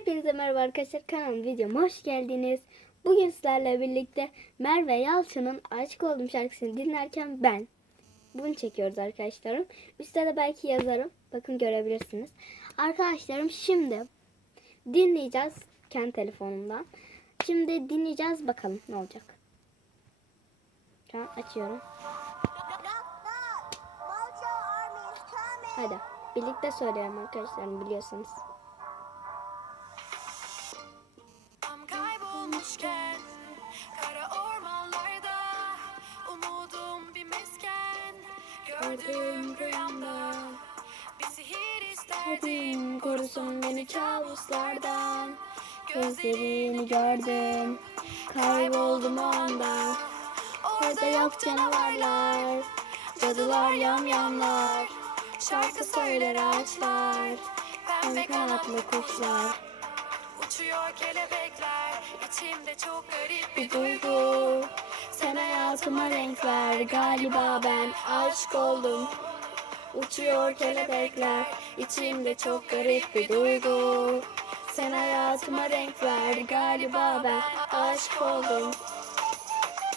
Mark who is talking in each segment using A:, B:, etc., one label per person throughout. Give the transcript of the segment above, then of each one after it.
A: Hepinize merhaba arkadaşlar kanalıma videoma hoş geldiniz. Bugün sizlerle birlikte Merve Yalçın'ın Aşık Oldum şarkısını dinlerken ben. Bunu çekiyoruz arkadaşlarım. Üstte de belki yazarım. Bakın görebilirsiniz. Arkadaşlarım şimdi dinleyeceğiz kendi telefonumdan. Şimdi dinleyeceğiz bakalım ne olacak. Şu an açıyorum. Hadi birlikte söyleyelim arkadaşlarım biliyorsunuz.
B: Kaybolmuşken kara ormanlarda umudum bir mesken. Gördüm rüyamda bir sihir isterdim.
A: Korusun beni kabuslardan. Gözlerini gördüm. Kayboldum o anda. Orada yok canavarlar. Cadılar yamyamlar Şarkı söyler ağaçlar. Pembe kanatlı kuşlar
B: uçuyor kelebekler. İçimde çok garip
A: Bir
B: duygu.
A: Sen hayatıma renk ver Galiba ben aşık oldum. Uçuyor kelebekler. İçimde çok garip bir duygu. Sen hayatıma renk ver Galiba ben aşık oldum.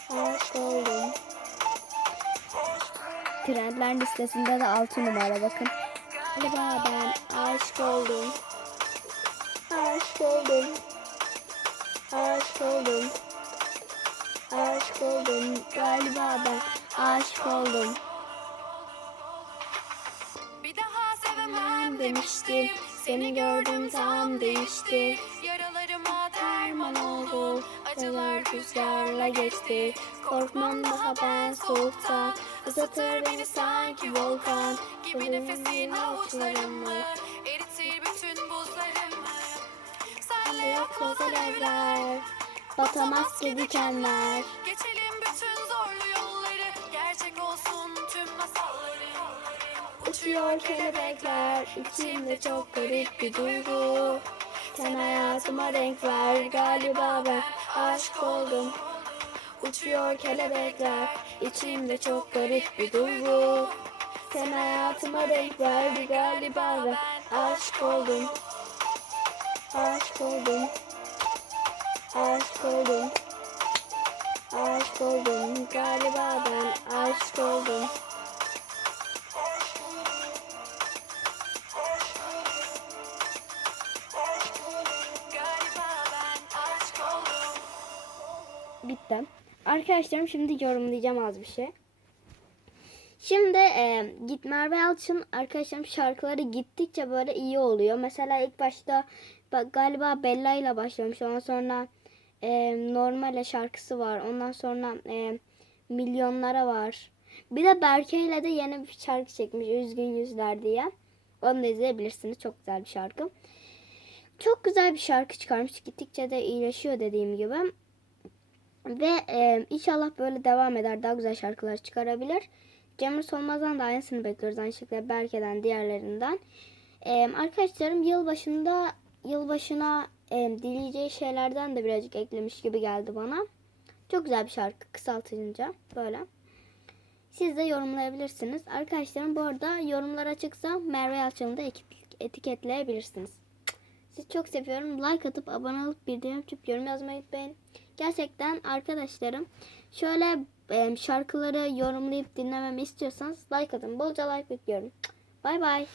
A: Aşık oldum. Trendler listesinde de 6 numara bakın. Galiba ben aşık oldum Aşık oldum. Aşık oldum. Aşık oldum. Galiba ben aşık oldum.
B: Bir daha sevemem
A: demiştim. Seni gördüm tam değişti.
B: yaralarıma
A: Derman oldu acılar rüzgarla geçti. Korkmam daha ben soğuktan Isıtır beni sanki volkan.
B: gibi nefesin avuçlarımı senle
A: Yok özel evler Batamaz ki dikenler.
B: Geçelim bütün zorlu yolları. Gerçek olsun tüm masalları.
A: Uçuyor kelebekler. İçimde çok garip bir duygu. Sen hayatıma renk ver. galiba ben aşık oldum. Uçuyor kelebekler. içimde çok garip bir duygu. Sen hayatıma renk verdi galiba ben aşık oldum. Aşık oldum Aşık oldum Aşık oldum galiba ben aşık oldum Bitti. Arkadaşlarım şimdi yorumlayacağım az bir şey. Şimdi e, Git Merve Yalçın arkadaşlarım şarkıları gittikçe böyle iyi oluyor. Mesela ilk başta galiba Bella ile başlamış. Ondan sonra e, Normale şarkısı var. Ondan sonra e, Milyonlara var. Bir de Berke ile de yeni bir şarkı çekmiş. Üzgün Yüzler diye. Onu da izleyebilirsiniz. Çok güzel bir şarkı. Çok güzel bir şarkı çıkarmış. Gittikçe de iyileşiyor dediğim gibi. Ve e, inşallah böyle devam eder. Daha güzel şarkılar çıkarabilir. Cemre Solmaz'dan da aynısını bekliyoruz. Aynı şekilde Berke'den, diğerlerinden. E, arkadaşlarım yılbaşında yılbaşına e, dileyeceği şeylerden de birazcık eklemiş gibi geldi bana. Çok güzel bir şarkı kısaltınca böyle. Siz de yorumlayabilirsiniz. Arkadaşlarım bu arada yorumlar açıksa Merve Yalçın'ı da etiketleyebilirsiniz. Sizi çok seviyorum. Like atıp abone olup bildirim açıp yorum yazmayı unutmayın. Gerçekten arkadaşlarım şöyle e, şarkıları yorumlayıp dinlememi istiyorsanız like atın. Bolca like bekliyorum. Bay bay.